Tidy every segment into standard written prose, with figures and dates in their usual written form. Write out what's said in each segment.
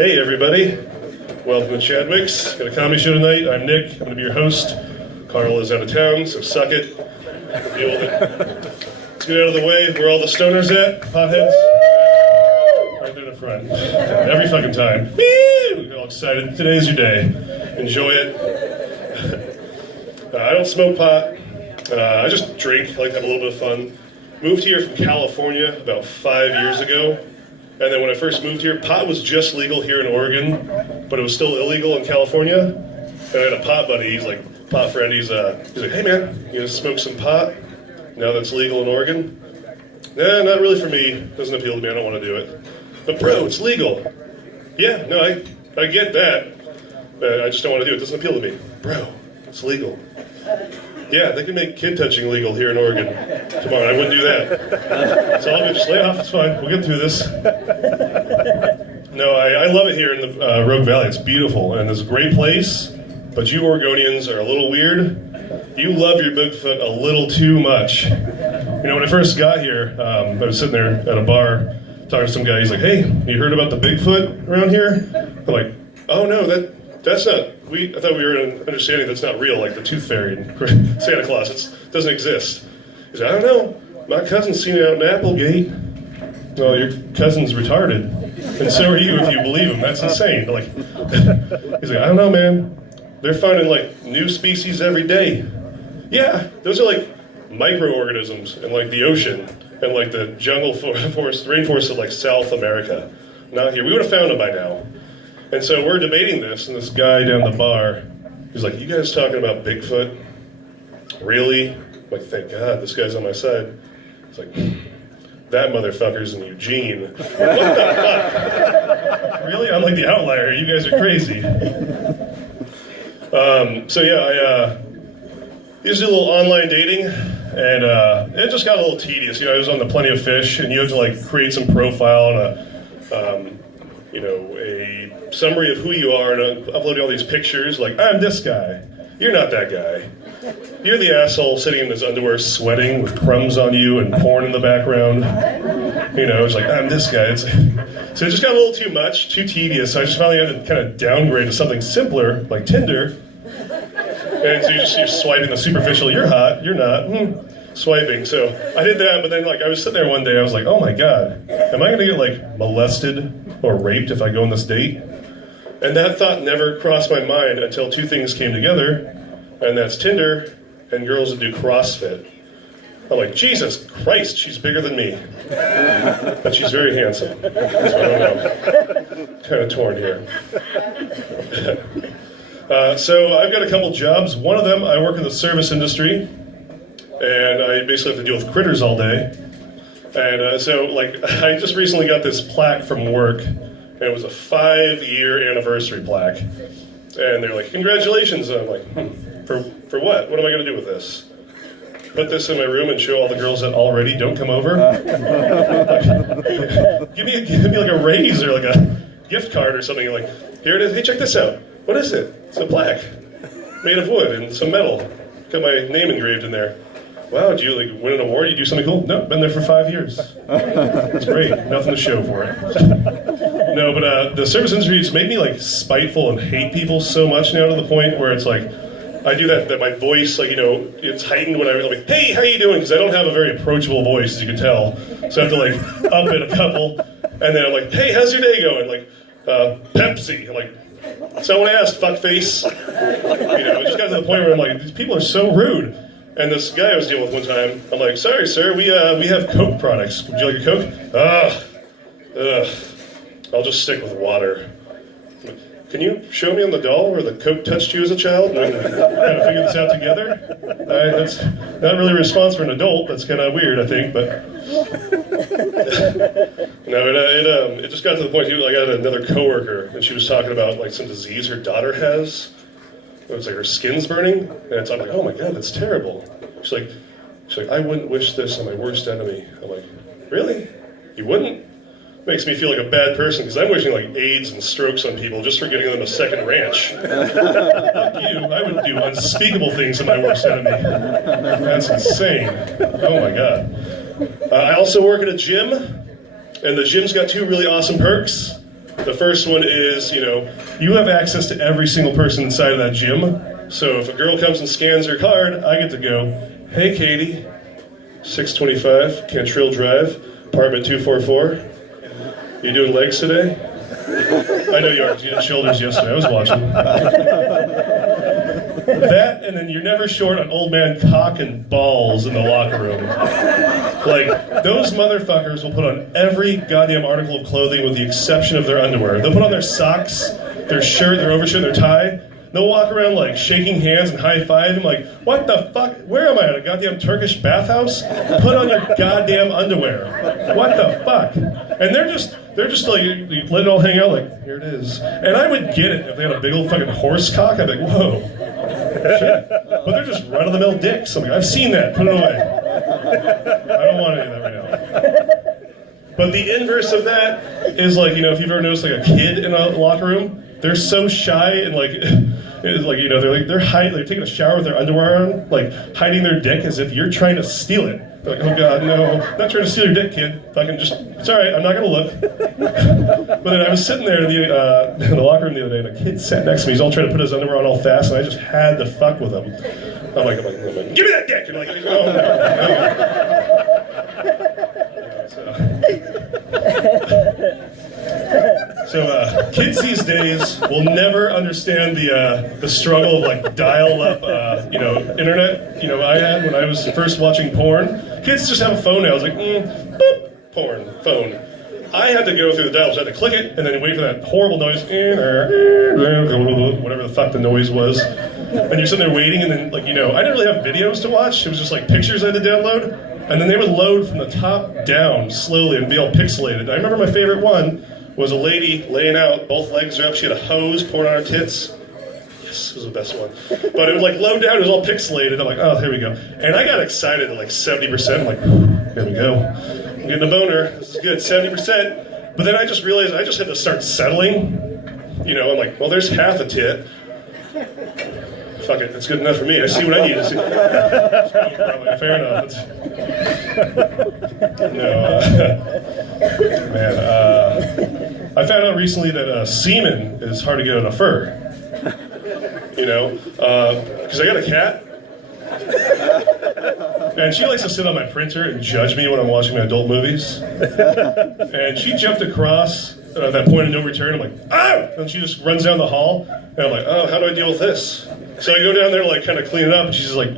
Hey everybody, welcome to Chadwick's. Got a comedy show tonight. I'm Nick, I'm going to be your host. Carl is out of town, so suck it. Deal with it. Let's get out of the way. Where all the stoners at? Potheads? Right there in the front. Every fucking time. Woo! You're all excited. Today's your day. Enjoy it. I don't smoke pot. I just drink. I like to have a little bit of fun. Moved here from California about 5 years ago. And then when I first moved here, pot was just legal here in Oregon, but it was still illegal in California. And I had a pot buddy, he's like, pot friend, he's like, hey man, you gonna smoke some pot now that's legal in Oregon? Nah, not really for me, doesn't appeal to me, I don't want to do it. But bro, it's legal. Yeah, no, I get that. I just don't want to do it, doesn't appeal to me. Bro, it's legal. Yeah, they can make kid touching legal here in Oregon. Come on, I wouldn't do that. It's all good, just lay off, it's fine. We'll get through this. No, I love it here in the Rogue Valley. It's beautiful, and it's a great place, but you Oregonians are a little weird. You love your Bigfoot a little too much. You know, when I first got here, I was sitting there at a bar talking to some guy. He's like, hey, you heard about the Bigfoot around here? I'm like, oh no, that's not, I thought we were in understanding that's not real, like the Tooth Fairy and Santa Claus. It doesn't exist. He's like, I don't know. My cousin's seen it out in Applegate. Well, your cousin's retarded. And so are you if you believe him. That's insane. Like, he's like, I don't know, man. They're finding, like, new species every day. Yeah, those are, like, microorganisms in, like, the ocean and, like, the jungle forest, rainforest of, like, South America. Not here. We would have found them by now. And so we're debating this, and this guy down the bar, he's like, you guys talking about Bigfoot? Really? I'm like, thank God, this guy's on my side. He's like, that motherfucker's in Eugene. What the fuck? Really? I'm like the outlier. You guys are crazy. So yeah, I used to do a little online dating, and it just got a little tedious. You know, I was on the Plenty of Fish, and you have to like create some profile and a summary of who you are, and uploading all these pictures. Like, I'm this guy. You're not that guy. You're the asshole sitting in his underwear sweating with crumbs on you and porn in the background. You know, it's like, I'm this guy. So it just got a little too much, too tedious. So I just finally had to kind of downgrade to something simpler, like Tinder. And so you're swiping the superficial, you're hot, you're not, swiping. So I did that, but then like I was sitting there one day, I was like, oh my God, am I gonna get like molested or raped if I go on this date? And that thought never crossed my mind until two things came together, and that's Tinder and girls that do CrossFit. I'm like, Jesus Christ, she's bigger than me. But she's very handsome. So I don't know. Kind of torn here. So I've got a couple jobs. One of them, I work in the service industry, and I basically have to deal with critters all day. And so, like, I just recently got this plaque from work, and it was a 5-year anniversary plaque. And they're like, congratulations. And I'm like, for what? What am I going to do with this? Put this in my room and show all the girls that already don't come over? Like, give me like a raise or like a gift card or something. Like, here it is. Hey, check this out. What is it? It's a plaque made of wood and some metal. Got my name engraved in there. Wow, did you like win an award? You do something cool? No, been there for 5 years. That's great. Nothing to show for it. No, but the service industry has made me like spiteful and hate people so much now, to the point where it's like I do that my voice, like, you know, it's heightened when I'm like, hey, how you doing? Because I don't have a very approachable voice, as you can tell. So I have to like up it a couple, and then I'm like, hey, how's your day going? Like, Pepsi. I'm like, that's not what I asked, fuckface. You know, it just got to the point where I'm like, these people are so rude. And this guy I was dealing with one time, I'm like, sorry, sir, we have Coke products. Would you like a Coke? I'll just stick with water. Can you show me on the doll where the Coke touched you as a child? And kind of figure this out together? That's not really a response for an adult. That's kind of weird, I think, but... No, it just got to the point, too, like I had another coworker, and she was talking about, like, some disease her daughter has. It was like her skin's burning, and I'm like, oh my God, that's terrible. She's like, I wouldn't wish this on my worst enemy. I'm like, really? You wouldn't? Makes me feel like a bad person, because I'm wishing like AIDS and strokes on people just for getting them a second ranch. Like you, I would do unspeakable things to my worst enemy. That's insane. Oh my God. I also work at a gym, and the gym's got two really awesome perks. The first one is, you have access to every single person inside of that gym. So if a girl comes and scans her card, I get to go, hey Katie, 625 Cantrell Drive, apartment 244. You doing legs today? I know you are, you did shoulders yesterday, I was watching. That, and then you're never short on old man cock and balls in the locker room. Like, those motherfuckers will put on every goddamn article of clothing with the exception of their underwear. They'll put on their socks, their shirt, their overshirt, their tie. They'll walk around like shaking hands and high-fiving like, what the fuck? Where am I, at a goddamn Turkish bathhouse? Put on your goddamn underwear. What the fuck? And they're just like, you let it all hang out like, here it is. And I would get it if they had a big old fucking horse cock. I'd be like, whoa. Shit. But they're just run-of-the-mill dicks. I'm like, I've seen that. Put it away. I don't want any of that right now. But the inverse of that is like, if you've ever noticed like a kid in a locker room, they're so shy and like, they're taking a shower with their underwear on, like hiding their dick as if you're trying to steal it. They're like, oh God, no, not trying to steal your dick, kid. Fucking it's all right, I'm not gonna look. But then I was sitting there in the locker room the other day, and a kid sat next to me. He's all trying to put his underwear on all fast, and I just had to fuck with him. I'm like, give me that dick! And like, oh no. So kids these days will never understand the struggle of like dial-up, internet. I had when I was first watching porn. Kids just have a phone now. I was like, boop, porn, phone. I had to go through the dial-ups. I had to click it and then wait for that horrible noise, whatever the fuck the noise was. And you're sitting there waiting, and then I didn't really have videos to watch. It was just like pictures I had to download, and then they would load from the top down slowly and be all pixelated. I remember my favorite one was a lady laying out, both legs are up, she had a hose pouring on her tits. Yes, it was the best one. But it would like load down, it was all pixelated. I'm like, oh, here we go. And I got excited at like 70%. I'm like, here we go. I'm getting a boner, this is good, 70%. But then I just realized I just had to start settling. I'm like, well, there's half a tit. Fuck it, that's good enough for me. I see what I need to see. Probably fair enough. Man, I found out recently that semen is hard to get on a fur. Because I got a cat. And she likes to sit on my printer and judge me when I'm watching my adult movies. And she jumped across that point of no return. I'm like, oh! And she just runs down the hall. And I'm like, oh, how do I deal with this? So I go down there, like, kind of clean it up, and she's like, oh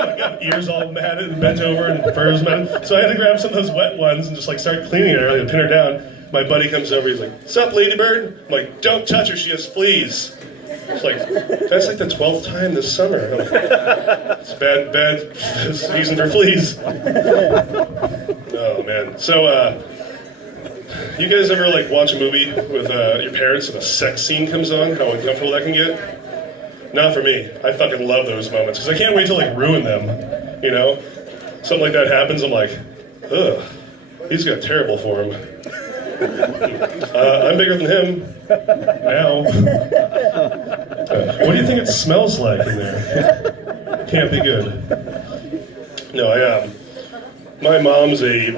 my God, ears all matted and bent over and furs matted. So I had to grab some of those wet ones and just, like, start cleaning her, like, pin her down. My buddy comes over, he's like, what's up, ladybird? I'm like, don't touch her, she has fleas. It's like, that's like the 12th time this summer. I'm like, it's bad season for fleas. Oh, man. So, you guys ever like watch a movie with your parents and a sex scene comes on? How uncomfortable that can get? Not for me. I fucking love those moments because I can't wait to like ruin them. Something like that happens. I'm like, ugh, he's got terrible form. I'm bigger than him now. What do you think it smells like in there? Can't be good. No, my mom's a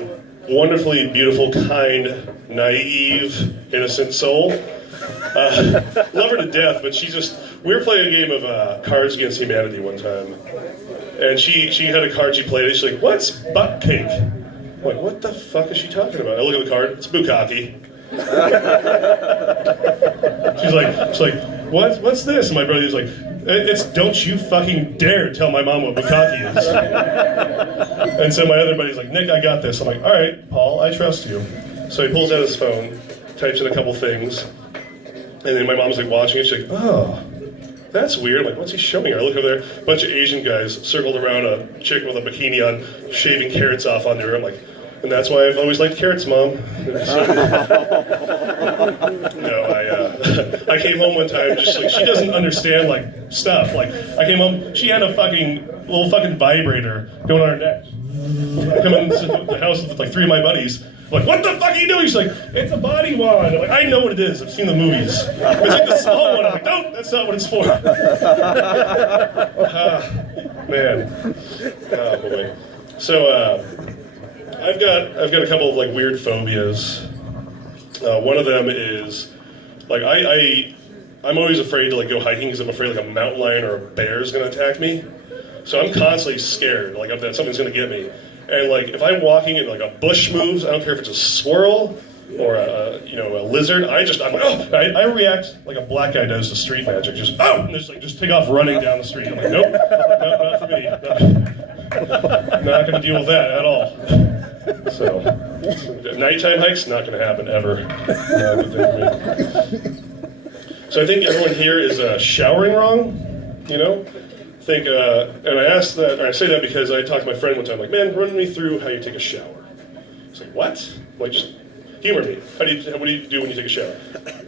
wonderfully beautiful, kind, naive, innocent soul. Love her to death, but we were playing a game of Cards Against Humanity one time. And she had a card she played, and she's like, what's butt cake? I'm like, what the fuck is she talking about? I look at the card, it's bukkake. She's like, what's this? And my brother's like, it's don't you fucking dare tell my mom what bukkake is. And so my other buddy's like, Nick, I got this. I'm like, all right, Paul, I trust you. So he pulls out his phone, types in a couple things, and then my mom's like watching it. She's like, oh, that's weird. I'm like, what's he showing her? I look over there, a bunch of Asian guys circled around a chick with a bikini on, shaving carrots off onto her. I'm like, and that's why I've always liked carrots, Mom. No, I came home one time, just like, she doesn't understand, like, stuff. Like, I came home, she had a little fucking vibrator going on her neck. I come into the house with, like, 3 of my buddies. I'm like, what the fuck are you doing? She's like, it's a body wand. I'm like, I know what it is. I've seen the movies. It's like the small one. I'm like, no, that's not what it's for. Man. Oh, boy. So, I've got a couple of like weird phobias. One of them is like I'm always afraid to like go hiking because I'm afraid like a mountain lion or a bear is going to attack me. So I'm constantly scared like that something's going to get me. And like if I'm walking and like a bush moves, I don't care if it's a squirrel or a lizard. I'm like, oh, I react like a black guy does to street magic, just oh, and just take off running down the street. I'm like, nope, no, not for me. Not going to deal with that at all. So, nighttime hikes not going to happen ever. So I think everyone here is showering wrong. You know, and I asked that, or I say that because I talked to my friend one time, like, man, run me through how you take a shower. He's like, what? I'm like, just humor me. What do you do when you take a shower?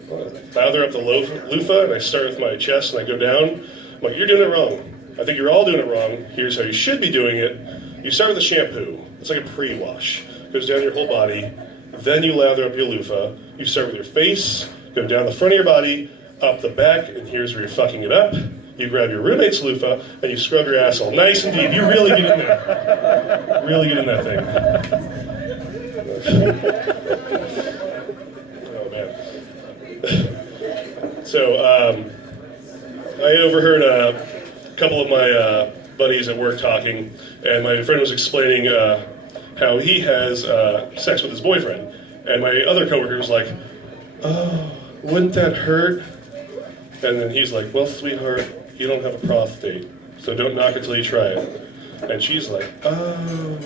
Well, I lather up the loofah, and I start with my chest, and I go down. I'm like, you're doing it wrong. I think you're all doing it wrong. Here's how you should be doing it. You start with the shampoo. It's like a pre-wash. It goes down your whole body. Then you lather up your loofah. You start with your face, go down the front of your body, up the back, and here's where you're fucking it up. You grab your roommate's loofah, and you scrub your asshole nice and deep. You really get in there. Really get in that thing. Oh, man. So, I overheard a couple of my buddies at work talking, and my friend was explaining how he has sex with his boyfriend. And my other coworker was like, oh, wouldn't that hurt? And then he's like, well, sweetheart, you don't have a prostate, so don't knock it till you try it. And she's like, oh.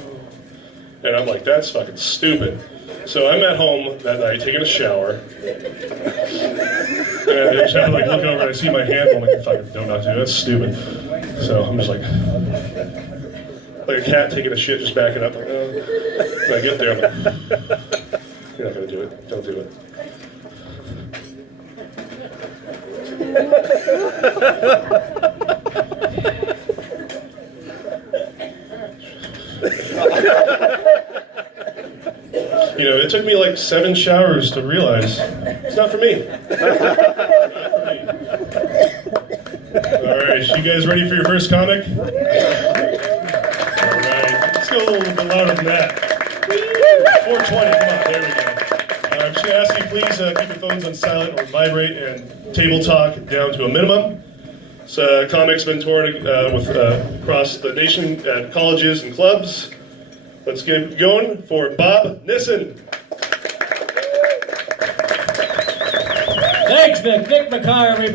And I'm like, that's fucking stupid. So I'm at home that night taking a shower. And I like look over and I see my hand. I'm like, fucking don't knock it. That's stupid. So I'm just like a cat taking a shit, just backing up. Like, oh. And I get there, I'm like, you're not gonna do it. Don't do it. You know, it took me like 7 showers to realize it's not for me. Not for me. All right, you guys ready for your first comic? All right, let's go a little bit louder than that. 420, come on, there we go. I'm just going to ask you, please keep your phones on silent or vibrate and table talk down to a minimum. So, comics been toured across the nation at colleges and clubs. Let's get going for Bob Nissen. Thanks, Nick. Nick Makar, everybody.